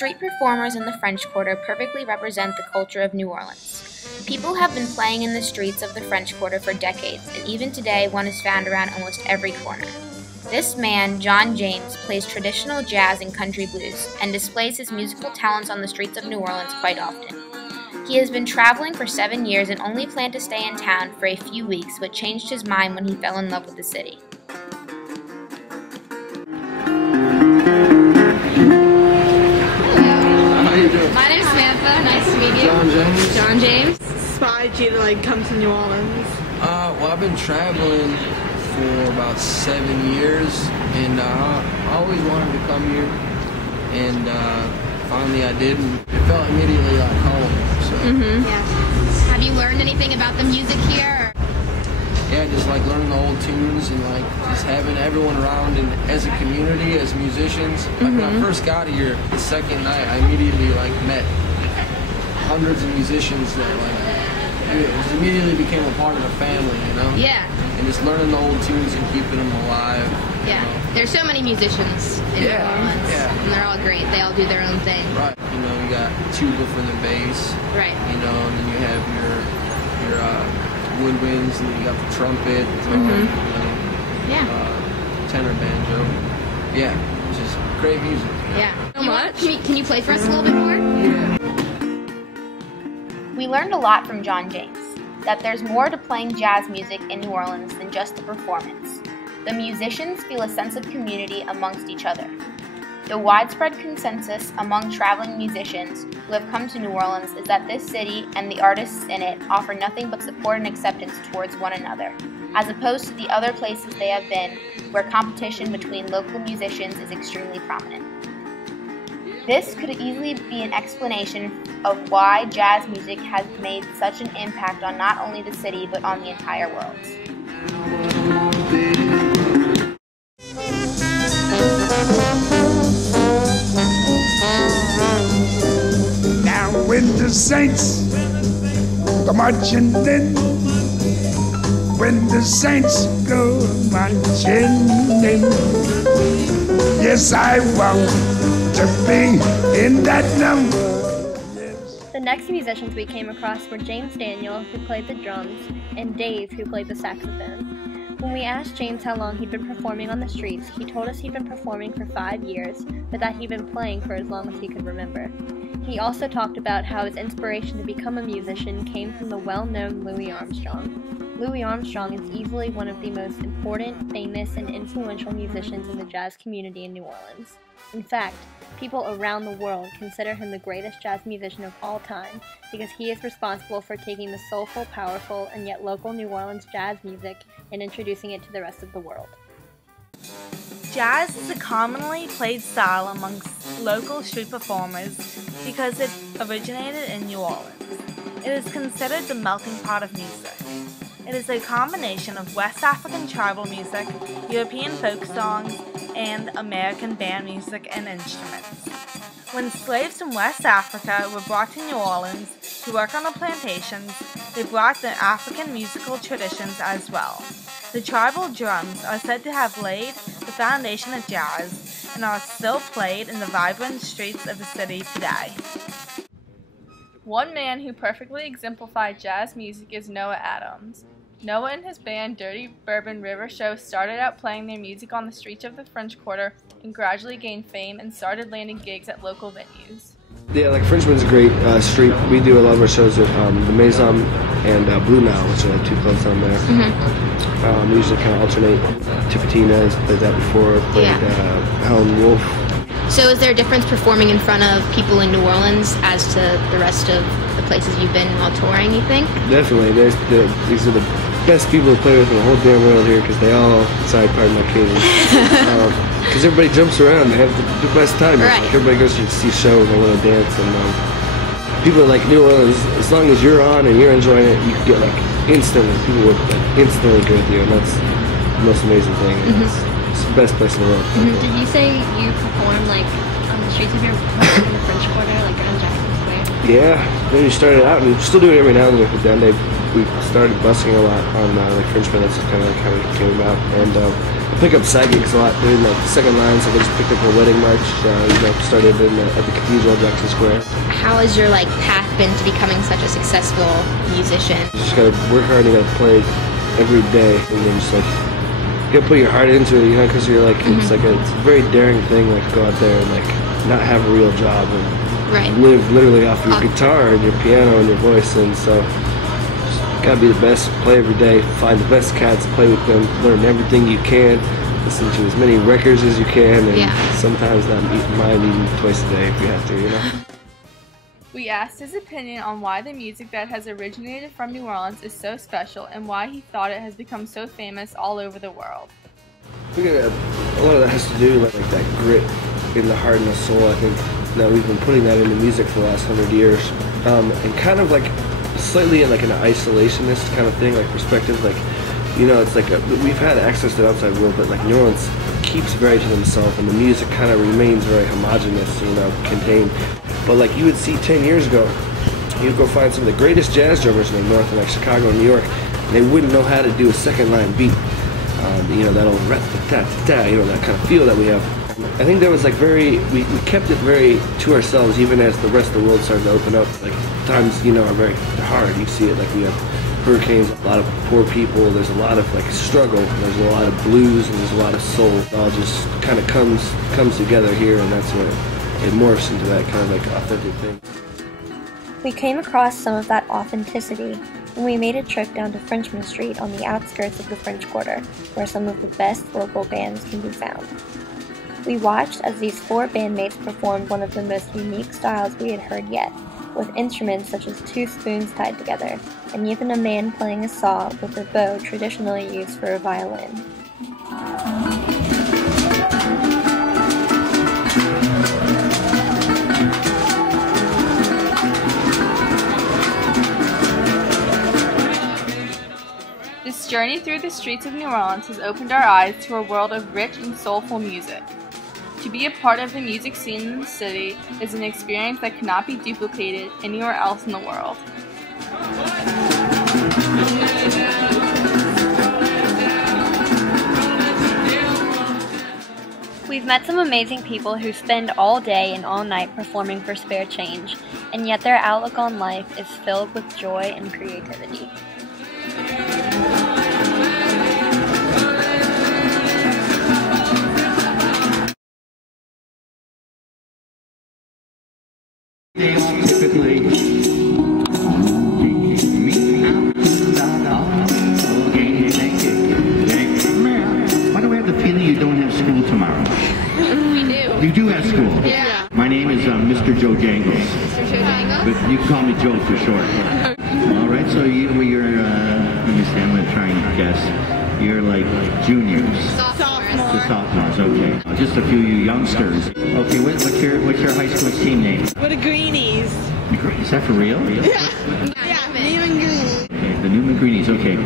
street performers in the French Quarter perfectly represent the culture of New Orleans. People have been playing in the streets of the French Quarter for decades, and even today one is found around almost every corner. This man, John James, plays traditional jazz and country blues, and displays his musical talents on the streets of New Orleans quite often. He has been traveling for 7 years and only planned to stay in town for a few weeks, but changed his mind when he fell in love with the city. My name's Samantha. Nice to meet you. John James. John James. Inspired you to come to New Orleans? Well, I've been traveling for about 7 years, and I always wanted to come here, and finally I did, and it felt immediately like home. So. Yeah. Have you learned anything about the music here? Yeah, just like learning the old tunes and like just having everyone around, and as a community, as musicians. Like when I first got here, the second night, I immediately like met hundreds of musicians that it just immediately became a part of the family, you know? Yeah. And just learning the old tunes and keeping them alive. Yeah. There's so many musicians in New Orleans. Yeah. And they're all great. They all do their own thing. Right. You know, you got tuba for the bass. Right. You know, and then you have your woodwinds, and then you got the trumpet, drum, you know, tenor banjo. Yeah, it's just great music. Yeah. So much. Can you play for us a little bit more? Yeah. We learned a lot from John James, that there's more to playing jazz music in New Orleans than just the performance. The musicians feel a sense of community amongst each other. The widespread consensus among traveling musicians who have come to New Orleans is that this city and the artists in it offer nothing but support and acceptance towards one another, as opposed to the other places they have been where competition between local musicians is extremely prominent. This could easily be an explanation of why jazz music has made such an impact on not only the city but on the entire world. Now when the saints go marching in, when the saints go marching in, yes, I want to be in that number. The next musicians we came across were James Daniel, who played the drums, and Dave, who played the saxophone. When we asked James how long he'd been performing on the streets, he told us he'd been performing for 5 years, but that he'd been playing for as long as he could remember. He also talked about how his inspiration to become a musician came from the well-known Louis Armstrong. Louis Armstrong is easily one of the most important, famous, and influential musicians in the jazz community in New Orleans. In fact, people around the world consider him the greatest jazz musician of all time because he is responsible for taking the soulful, powerful, and yet local New Orleans jazz music and introducing it to the rest of the world. Jazz is a commonly played style amongst local street performers because it originated in New Orleans. It is considered the melting pot of music. It is a combination of West African tribal music, European folk songs, and American band music and instruments. When slaves from West Africa were brought to New Orleans to work on the plantations, they brought the African musical traditions as well. The tribal drums are said to have laid the foundation of jazz and are still played in the vibrant streets of the city today. One man who perfectly exemplified jazz music is Noah Adams. Noah and his band Dirty Bourbon River Show started out playing their music on the streets of the French Quarter and gradually gained fame and started landing gigs at local venues. Yeah, like Frenchman's a great street. We do a lot of our shows at the Maison and Blue Nile, which are like 2 clubs down there. We usually kind of alternate. Tipatina has played that before, played Howlin' Wolf. So is there a difference performing in front of people in New Orleans as to the rest of the places you've been while touring, you think? Definitely. These are the best people to play with in the whole damn world here because they all, sorry, pardon my cadence, because everybody jumps around. They have the best time. Right. Like everybody goes to see a show and they want to dance. And people are like, New Orleans, as long as you're on and you're enjoying it, you can get like instantly, people will instantly agree with you, and that's the most amazing thing. It's the best place in the world. Did you say you performed like on the streets of your home in the French Quarter, like around Jackson Square? Yeah, then you started out, and still do it every now and then with them. They we started busking a lot on like Frenchman. That's kind of like how it came about. And I pick up side gigs a lot, doing like second lines. So I just picked up a wedding march. Started at the Cathedral, Jackson Square. How has your like path been to becoming such a successful musician? You just gotta work hard. You gotta play every day, and then just like you gotta put your heart into it. You know, because you're like it's like it's a very daring thing. Like go out there and like not have a real job and live literally off your guitar and your piano and your voice. And so just gotta be the best. Play every day. Find the best cats. Play with them. Learn everything you can. Listen to as many records as you can, and sometimes not mind eating twice a day if you have to. You know. We asked his opinion on why the music that has originated from New Orleans is so special and why he thought it has become so famous all over the world. I think a lot of that has to do with like that grit in the heart and the soul. I think that we've been putting that into music for the last 100 years, and kind of like slightly in like an isolationist kind of thing, like perspective. Like, you know, it's like we've had access to the outside world, but like New Orleans keeps very to themselves, and the music kind of remains very homogenous, you know, contained. But like you would see 10 years ago, you'd go find some of the greatest jazz drummers in the North, in like Chicago and New York, and they wouldn't know how to do a second line beat. You know, that old rat-ta-ta-ta, you know, that kind of feel that we have. I think that was like we kept it very to ourselves, even as the rest of the world started to open up. Like times, you know, are very hard. You see it like we have hurricanes, a lot of poor people, there's a lot of like struggle, there's a lot of blues, and there's a lot of soul. It all just kind of comes together here, and that's what it morphs into that kind of like authentic thing. We came across some of that authenticity when we made a trip down to Frenchman Street on the outskirts of the French Quarter, where some of the best local bands can be found. We watched as these 4 bandmates performed one of the most unique styles we had heard yet, with instruments such as 2 spoons tied together, and even a man playing a saw with a bow traditionally used for a violin. This journey through the streets of New Orleans has opened our eyes to a world of rich and soulful music. To be a part of the music scene in the city is an experience that cannot be duplicated anywhere else in the world. We've met some amazing people who spend all day and all night performing for spare change, and yet their outlook on life is filled with joy and creativity. Typically, why do I have the feeling you don't have school tomorrow? We do. You do have school? Yeah. My name is Mr. Joe Jangles. Mr. Joe Jangles? But you can call me Joe for short. All right, so you're, let me see, I'm going to try and guess. You're like juniors. Sophomores. The sophomores, okay. Just a few of you youngsters. Okay, what's your high school team name? What are Greenies? Is that for real? Yeah, Neiman Green. Okay, the Newman Greenies, okay.